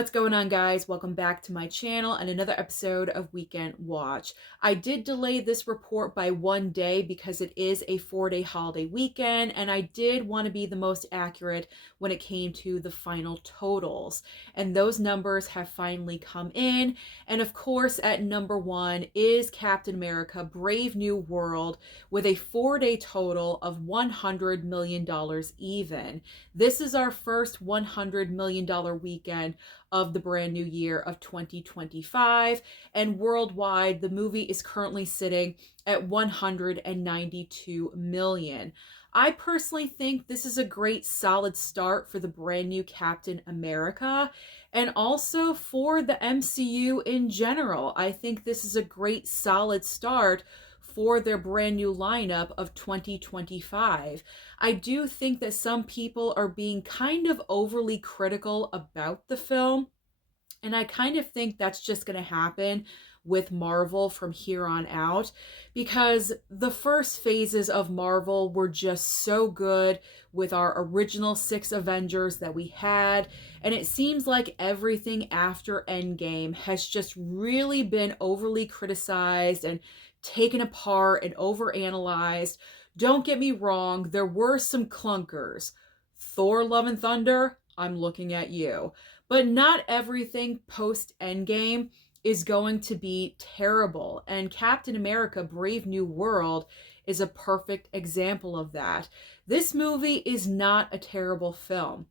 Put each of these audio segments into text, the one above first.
What's going on, guys? Welcome back to my channel and another episode of Weekend Watch. I did delay this report by one day because it is a 4-day holiday weekend, and I did want to be the most accurate when it came to the final totals. And those numbers have finally come in. And of course, at number one is Captain America Brave New World with a 4-day total of $100 million even. This is our first $100 million weekend of the brand new year of 2025, and worldwide the movie is currently sitting at 192 million. I personally think this is a great solid start for the brand new Captain America and also for the MCU in general. I think this is a great solid start for their brand new lineup of 2025. I do think that some people are being kind of overly critical about the film, and I kind of think that's just going to happen with Marvel from here on out, because the first phases of Marvel were just so good with our original 6 Avengers that we had, and it seems like everything after Endgame has just really been overly criticized and taken apart and overanalyzed. Don't get me wrong, there were some clunkers. Thor Love and Thunder, I'm looking at you. But not everything post Endgame is going to be terrible. And Captain America Brave New World is a perfect example of that. This movie is not a terrible film.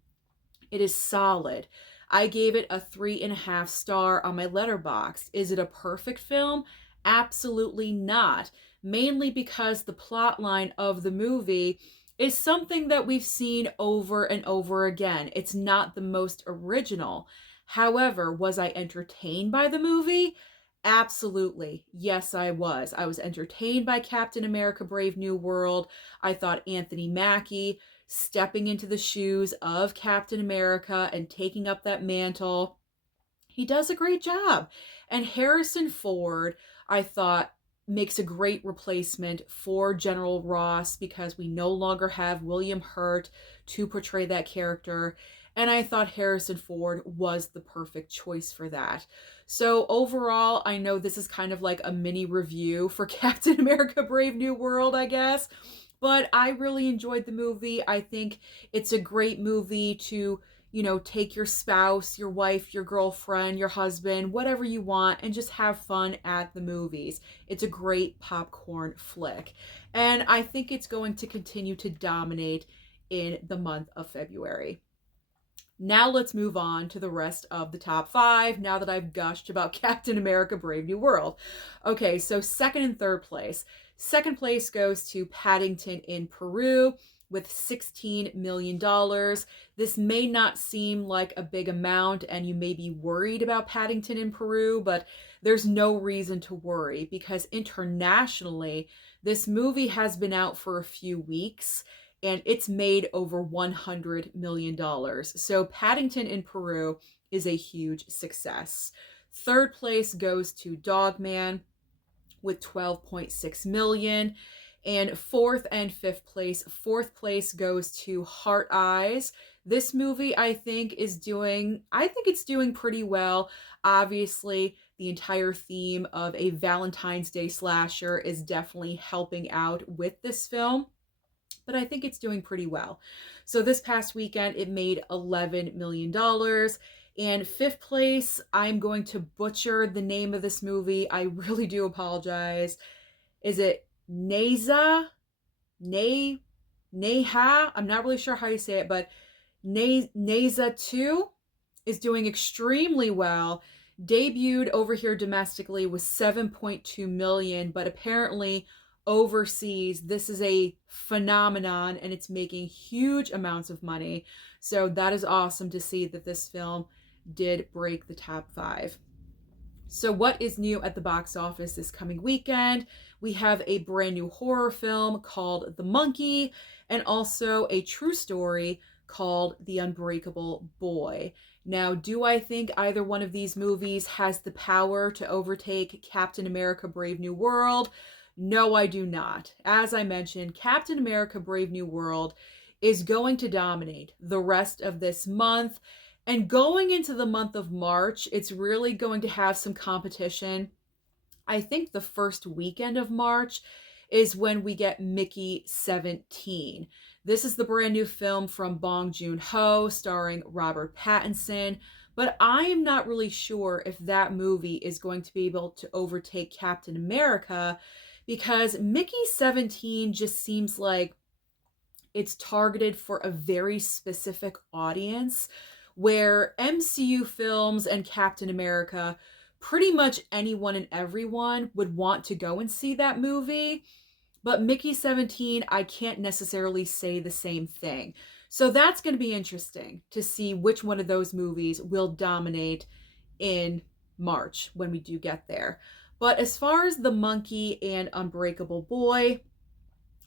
It is solid. I gave it a 3.5 star on my Letterboxd. Is it a perfect film? Absolutely not. Mainly because the plot line of the movie is something that we've seen over and over again. It's not the most original. However, was I entertained by the movie? Absolutely. Yes, I was. I was entertained by Captain America Brave New World. I thought Anthony Mackie stepping into the shoes of Captain America and taking up that mantle, he does a great job. And Harrison Ford, I thought, makes a great replacement for General Ross because we no longer have William Hurt to portray that character. And I thought Harrison Ford was the perfect choice for that. So overall, I know this is kind of like a mini review for Captain America Brave New World, I guess. But I really enjoyed the movie. I think it's a great movie to, take your spouse, your wife, your girlfriend, your husband, whatever you want, and just have fun at the movies. It's a great popcorn flick. And I think it's going to continue to dominate in the month of February. Now let's move on to the rest of the top 5 now that I've gushed about Captain America Brave New World. Okay, so second and third place. Second place goes to Paddington in Peru with $16 million. This may not seem like a big amount and you may be worried about Paddington in Peru, but there's no reason to worry because internationally, this movie has been out for a few weeks and it's made over $100 million. So Paddington in Peru is a huge success. Third place goes to Dogman with 12.6 million. And fourth and fifth place. Fourth place goes to Heart Eyes. This movie, I think it's doing pretty well. Obviously, the entire theme of a Valentine's Day slasher is definitely helping out with this film, but I think it's doing pretty well. So this past weekend, it made $11 million. And fifth place, I'm going to butcher the name of this movie. I really do apologize. Is it Neha? I'm not really sure how you say it, but Neza 2 is doing extremely well. Debuted over here domestically with 7.2 million, but apparently overseas, this is a phenomenon and it's making huge amounts of money. So that is awesome to see that this film did break the top 5. So what is new at the box office this coming weekend? We have a brand new horror film called The Monkey and also a true story called The Unbreakable Boy. Now, do I think either one of these movies has the power to overtake Captain America Brave New World? No, I do not. As I mentioned, Captain America Brave New World is going to dominate the rest of this month. And going into the month of March, it's really going to have some competition. I think the first weekend of March is when we get Mickey 17. This is the brand new film from Bong Joon-ho starring Robert Pattinson, but I am not really sure if that movie is going to be able to overtake Captain America, because Mickey 17 just seems like it's targeted for a very specific audience, where MCU films and Captain America, pretty much anyone and everyone would want to go and see that movie. But Mickey 17, I can't necessarily say the same thing. So that's going to be interesting to see which one of those movies will dominate in March when we do get there. But as far as The Monkey and Unbreakable Boy,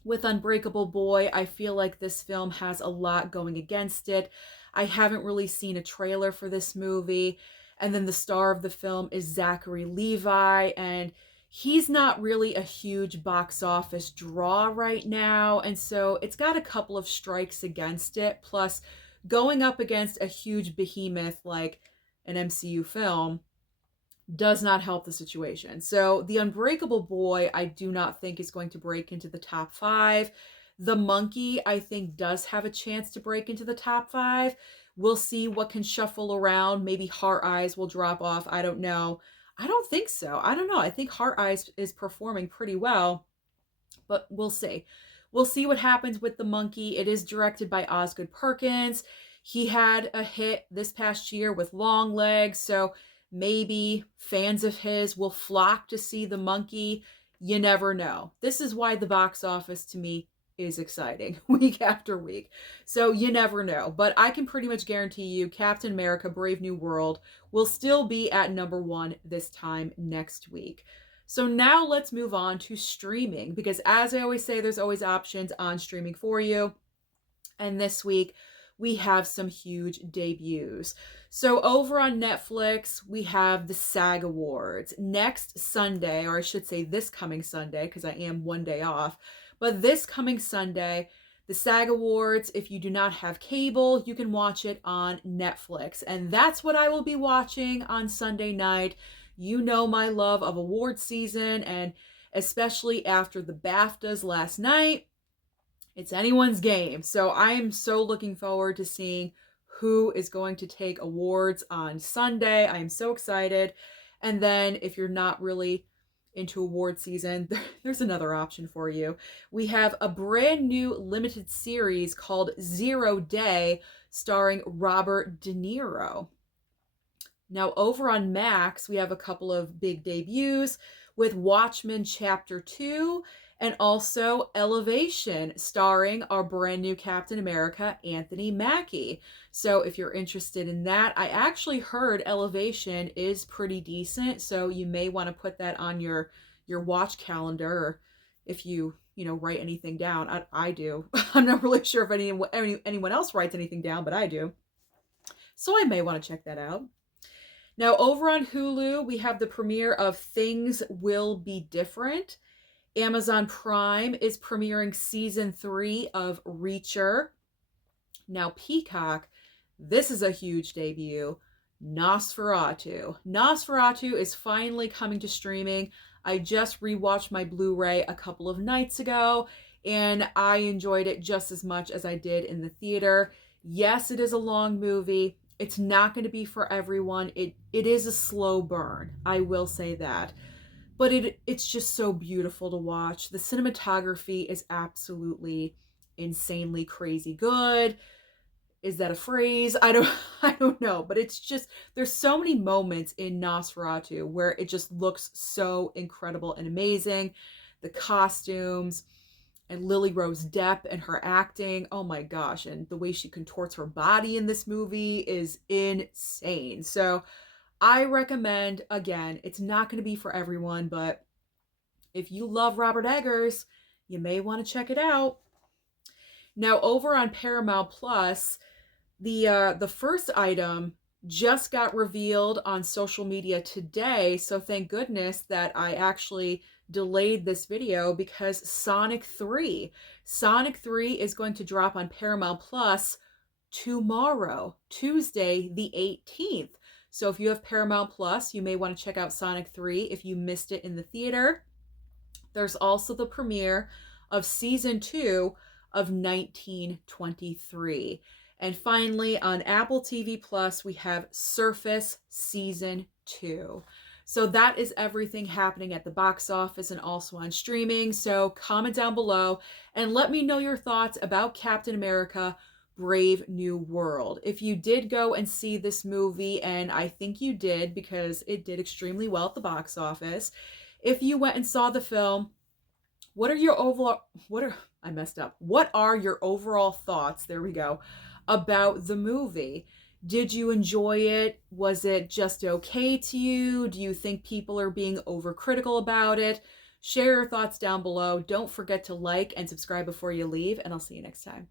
with Unbreakable Boy, I feel like this film has a lot going against it. I haven't really seen a trailer for this movie. And then the star of the film is Zachary Levi, and he's not really a huge box office draw right now. And so it's got a couple of strikes against it. Plus, going up against a huge behemoth like an MCU film does not help the situation. So The Unbreakable Boy, I do not think is going to break into the top 5. The Monkey, I think, does have a chance to break into the top 5. We'll see what can shuffle around. Maybe Heart Eyes will drop off. I don't know. I don't think so. I don't know. I think Heart Eyes is performing pretty well, but we'll see. We'll see what happens with The Monkey. It is directed by Osgood Perkins. He had a hit this past year with Long Legs, so maybe fans of his will flock to see The Monkey. You never know. This is why the box office to me is exciting week after week. So you never know. But I can pretty much guarantee you Captain America Brave New World will still be at number 1 this time next week. So now let's move on to streaming, because as I always say, there's always options on streaming for you. And this week we have some huge debuts. So over on Netflix, we have the SAG Awards. Next Sunday, or I should say this coming Sunday, because I am one day off, but this coming Sunday, the SAG Awards, if you do not have cable, you can watch it on Netflix. And that's what I will be watching on Sunday night. You know my love of award season, and especially after the BAFTAs last night, it's anyone's game. So I am so looking forward to seeing who is going to take awards on Sunday. I am so excited. And then if you're not really into award season, there's another option for you. We have a brand new limited series called 0 Day starring Robert De Niro. Now over on Max, we have a couple of big debuts with Watchmen Chapter 2 and also Elevation starring our brand new Captain America, Anthony Mackie. So if you're interested in that, I actually heard Elevation is pretty decent, so you may want to put that on your watch calendar, or if you write anything down. I do. I'm not really sure if anyone else writes anything down, but I do. So I may want to check that out. Now, over on Hulu, we have the premiere of Things Will Be Different. Amazon Prime is premiering season 3 of Reacher. Now, Peacock, this is a huge debut. Nosferatu. Nosferatu is finally coming to streaming. I just rewatched my Blu-ray a couple of nights ago, and I enjoyed it just as much as I did in the theater. Yes, it is a long movie. It's not going to be for everyone. It is a slow burn. I will say that. But it's just so beautiful to watch. The cinematography is absolutely insanely crazy good. Is that a phrase? I don't know. But it's just, there's so many moments in Nosferatu where it just looks so incredible and amazing. The costumes, and Lily Rose Depp and her acting, oh my gosh, and the way she contorts her body in this movie is insane. So I recommend, again, it's not going to be for everyone, but if you love Robert Eggers, you may want to check it out. Now, over on Paramount Plus, the first item just got revealed on social media today, so thank goodness that I actually delayed this video, because Sonic 3 is going to drop on Paramount Plus tomorrow, Tuesday, the 18th. So if you have Paramount Plus, you may want to check out Sonic 3 if you missed it in the theater. There's also the premiere of season 2 of 1923. And finally, on Apple TV Plus, we have Surface season 2. So that is everything happening at the box office and also on streaming. So comment down below and let me know your thoughts about Captain America Brave New World. If you did go and see this movie, and I think you did because it did extremely well at the box office. If you went and saw the film, what are your overall thoughts? There we go. About the movie. Did you enjoy it? Was it just okay to you? Do you think people are being overcritical about it? Share your thoughts down below. Don't forget to like and subscribe before you leave, and I'll see you next time.